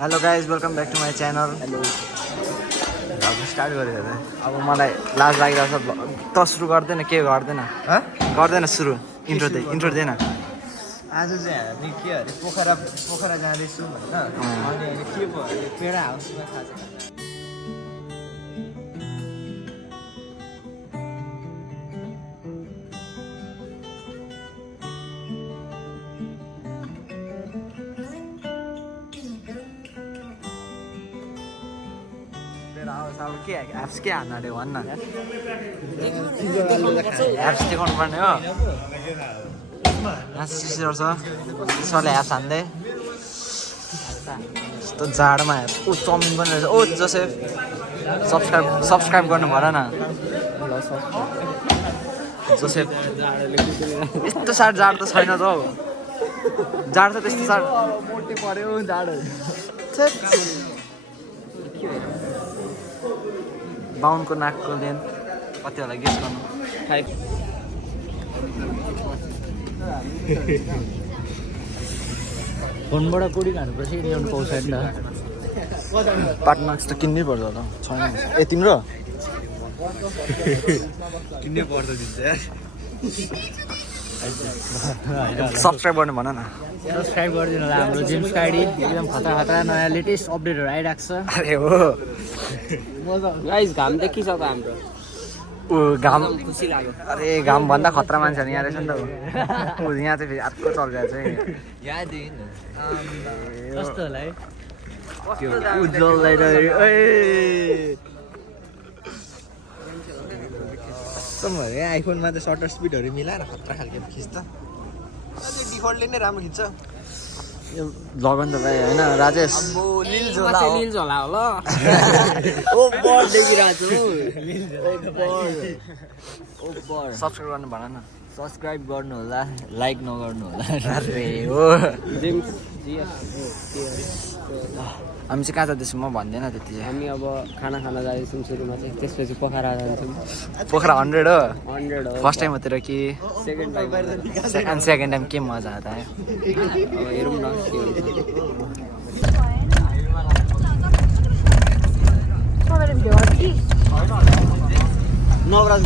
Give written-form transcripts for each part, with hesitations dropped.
Hello guys welcome back to my channel. Hello अब start गरेको अब मलाई लाज लागिरहेको छ। त सुरु गर्दैन के गर्दैन सुरु इन्ट्रो दिएन। आज चाहिँ हामी के अरे पोखरा जाँदैछौँ होइन अनि अहिले के भयो अरे पेडा हाउसमा खाजा खाना। अब के एप्स के हान्नु अरे भन्न एप्स देखाउनु पर्ने हो। यहाँ सिस्टर छ सरले एप्स हान्दै यस्तो जाडोमा ओ चाउमिन पनि रहेछ। ओ जोसेफ सब्सक्राइब गर्नु भन न जोसेफ। यस्तो साह्रो जाडो त छैन त हौ। जाडो त त्यस्तो साह्रो मोटे पर्यो जाडो बाहुनको नाकको लेन्थ कति होला गेस गर्नु। 5 फोनबाट कोडी खानुपर्छ ल्याउनु पाउँछ नि त। पार्टनर्स त किन्नै पर्छ होला छैन। ए तिम्रो किन्नै पर्छ दिन्छ यार। सब्सक्राइब गर्नु भन न। सब्सक्राइब गरिदिनु होला हाम्रो जेम्स काइडी एकदम खतरा नयाँ लेटेस्ट अपडेटहरू आइरहेको छ। अरे हो गाइस घाम देखिसक्यो हाम्रो। ऊ घाम खुसी लाग्यो। अरे घाम भन्दा खतरा मान्छेहरू यहाँ रहेछ नि त। ऊ यहाँ चाहिँ फेरि अर्को चलिरहेको छ याद होइन कस्तो होला है उज्जवललाई त आइफोनमा त सटर स्पिडहरू मिलाएर खतरा खालको खिच्छ। डिफल्टले नै राम्रो खिच्छ। यो लगन त भाइ होइन राजेश निल झोला होला। ओ बड देखिरहेको छु। सब्सक्राइब गर्नु भन न। सब्सक्राइब गर्नु होला, लाइक नगर्नु होला। अरे हो जेम्स हामी चाहिँ कहाँ जाँदैछौँ म भन्दैन त्यति। हामी अब खाना जाँदैछौँ सुरुमा चाहिँ, त्यसपछि पोखरा जान्छौँ। पोखरा 100 हो 100 हो। फर्स्ट टाइम होतिर कि सेकेन्ड सेकेन्ड टाइम के मजा आयो त। अब हेरौँ न के हुन्छ। नवराज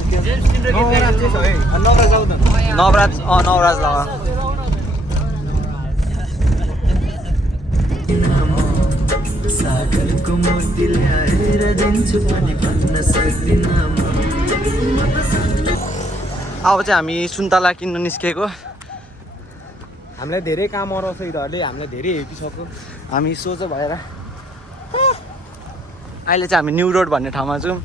नवराज लगा सागरको मोती ल्याएर दिन्छु पनि भन्न सक्दिनँ। अब चाहिँ हामी सुन्तला किन्नु निस्केको। हामीलाई धेरै काम अराउँछ यिनीहरूले, हामीलाई धेरै हेपिसक्यो। हामी सोझो भएर अहिले चाहिँ हामी न्यु रोड भन्ने ठाउँमा छौँ।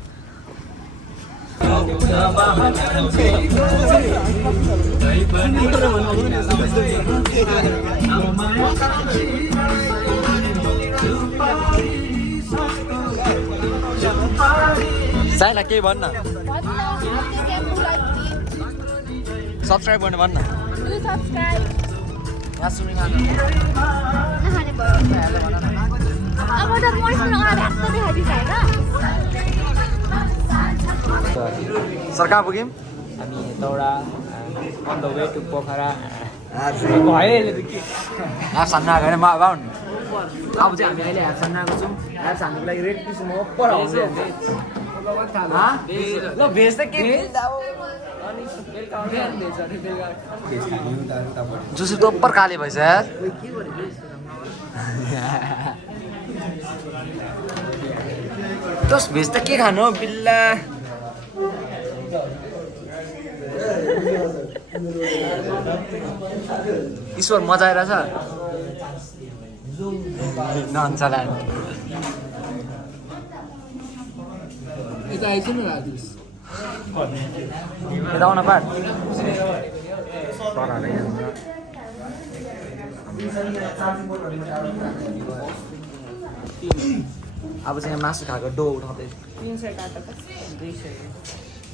साइला केही भन्न। सब्सक्राइब गर्नु भन्न। सर कहाँ पुग्यौँ? हामी दौडा on the way to Pokhara एप्स हान्नु आएको होइन बाहुन। अब चाहिँ हामी अहिले ह्याप्स हान्न आएको छौँ। ह्याप्स हान्नुको लागि रेड पिस म ओपर आउँछु। ल भेज त के जोसेफ त ओपर काले भएछ यार। तस भेज त के खानु बिल्ला। ईश्वर मजा आइरहेछ नचला यता आइछ न राजेश। यता आउन पार। अब चाहिँ मासु खाएको डो उठाउँदै 300 काट्दा त 200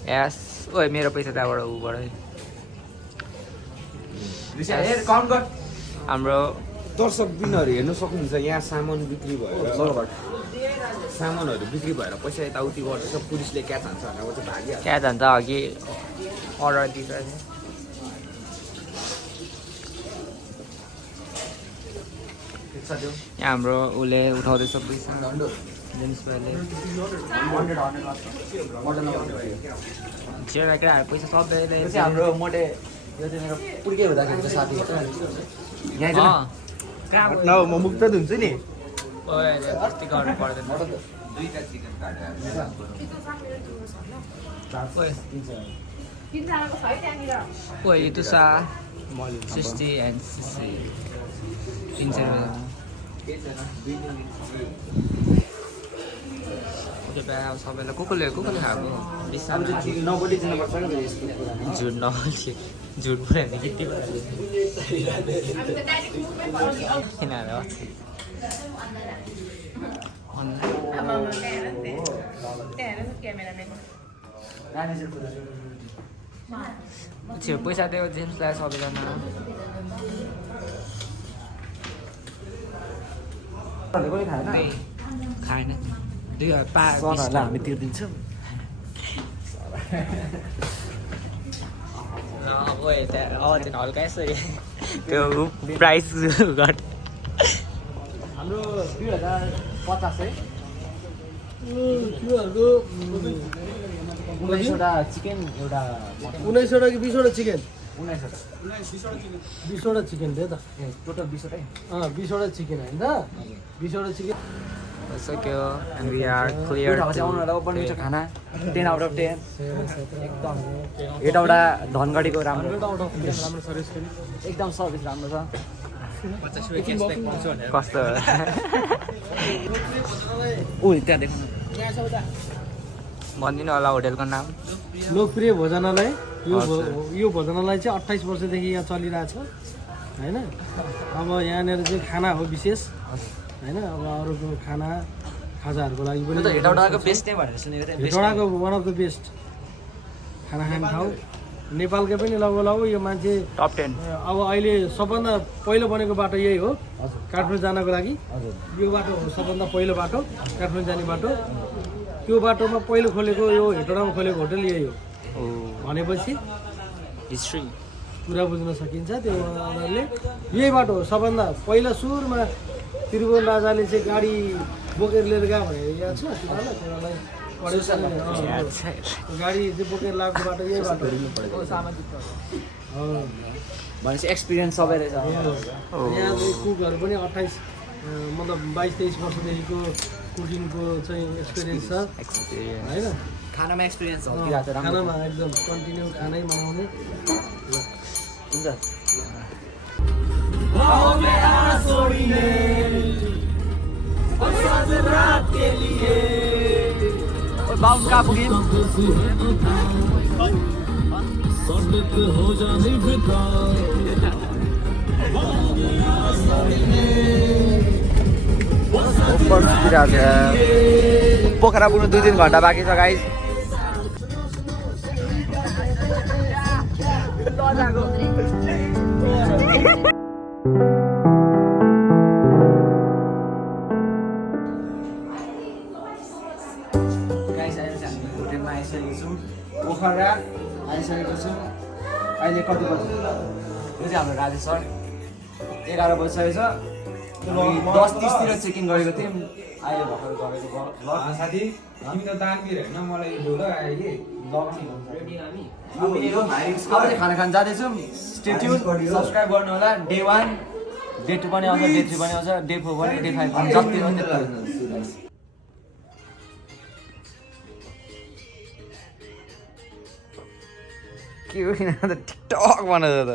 यस। ओए मेरो पैसा त्यहाँबाट उबाट हाम्रो दर्शक दिनहरू हेर्नु सक्नुहुन्छ। यहाँ सामान बिक्री भएर पैसा यताउति गर्दैछ। पुलिसले क्याच हान्छ भनेर चाहिँ भागिहाल्छ। क्या जान्छ अघि अर्डर दिइसकेको यहाँ हाम्रो उसले उठाउँदैछ पैसा जेम्स भाइले जेरा केटाहरू पैसा सधैँ हाम्रो मोटे यो चाहिँ मेरो पुर्के हुँदाखेरि चाहिँ साथी न म मुक्त हुन्छु नि त्यस्तै गर्नु पर्दैन कोही तुसा 60 and 60 300 सबैलाई को कोले खाएको झुट नबोल्थ्यो झुट बोल्यो भने के पैसा दियो जेम्सलाई सबैजना खाएन हामी तिर्दिन्छौँ हल्का यसरी त्यो प्राइस घट हाम्रो 2050 है 19वटा चिकन एउटा 19वटा कि 20वटा चिकन 19वटा चिकन दियो त टोटल 20वटै 20वटा चिकन होइन 20वटा चिकन सक्यो and we are clear to मिठो खाना 10 out of 10 एकदम एउटा धनगढीको राम्रो सर्भिस एकदम सर्भिस राम्रो छ कस्तो ऊ त्यहाँ देख्नु भनिदिनु होला होटेलको नाम लोकप्रिय भोजनालय यो भोजनालय चाहिँ 28 वर्षदेखि यहाँ चलिरहेछ होइन अब यहाँनिर चाहिँ खाना हो विशेष होइन अब अरूको खाजाहरूको लागि पनि हेटौडाको बेस्ट नै भनेर सुनेको थिएँ हेटौडाको वान अफ द बेस्ट खाना खाने ठाउँ नेपालकै पनि लगभग यो मान्छे टप 10 अब अहिले सबभन्दा पहिलो बनेको बाटो यही हो काठमाडौँ जानको लागि यो बाटो हो सबभन्दा पहिलो बाटो काठमाडौँ जाने बाटो त्यो बाटोमा पहिलो खोलेको यो हेटौडामा खोलेको होटल यही हो भनेपछि हिस्ट्री कुरा बुझ्न सकिन्छ त्यो उनीहरूले यही बाटो हो सबभन्दा पहिला सुरुमा त्रिभुवन राजाले चाहिँ गाडी बोकेर लिएर गयो भने याद छ तिनीहरूलाई गाडी चाहिँ बोकेर लागेको बाटो यही बाटो भनेपछि एक्सपिरियन्स सबै रहेछ यहाँ कुकहरू पनि 28 मतलब 22-23 वर्षदेखिको कुकिङको चाहिँ एक्सपिरियन्स छ होइन खानामा एक्सपिरियन्स हो खानामा एकदम कन्टिन्यू खानै बनाउने हुन्छ बाबु कहाँ पुग्यौँ पोखरा पुग्नु 2-3 घन्टा बाँकी छ गाइस होटेलमा आइसकेको छौँ पोखरा आइसकेको छौँ अहिले कति बज्यो यो चाहिँ हाम्रो राजेश सर 11 बजिसकेको छ 10:30 तिर चेक इन गरेको थियौँ अहिले भर्खर गरेको साथी तिमी त दानवीर होइन मलाई ढोलो आयो कि अब चाहिँ खाना खान जाँदैछौँ स्टे ट्युन सब्सक्राइब गर्नु होला डे 1 डे 2 पनि आउँछ डे 3 पनि आउँछ डे 4 पनि डे 5 पनि जति हो त्यति के हो किन त टिकटक बनाउँछ त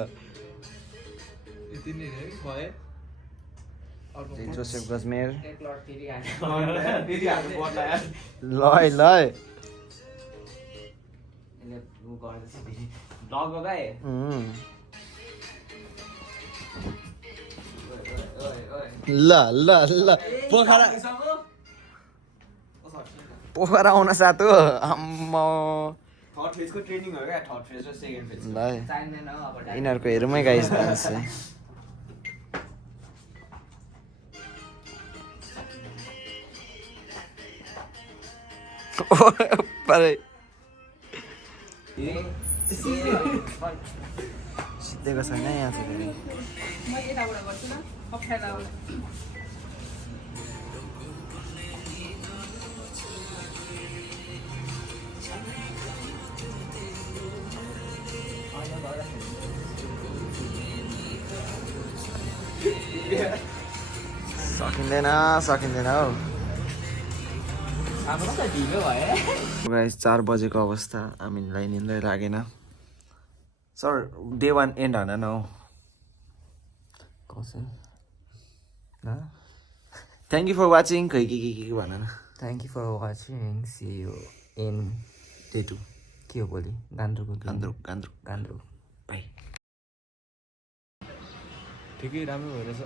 जोसेफ गजमेर ल पोखरा आउन साथ हो आम्मा थर्ड फेजको ट्रेनिङ हो क्या थर्ड फेज र सेकेन्ड फेज ल यिनीहरूको हेरौँ है गाइस डान्स चाहिँ सिद्धेको छैन यहाँ चाहिँ सकिँदैन हौ गाइस 4 बजेको अवस्था हामीलाई निन्द्रै लागेन सर डे 1 एन्ड हुन न हौ कसै थ्याङ्क यू फर वाचिङ खै के भन न thank you for watching see you in day 2 के हो भोलि गान्द्रुकको गान्द्रुक बाई ठिकै राम्रो भइरहेछ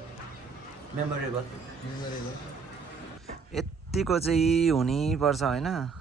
मेमोरेबल यतिको चाहिँ हुनै पर्छ होइन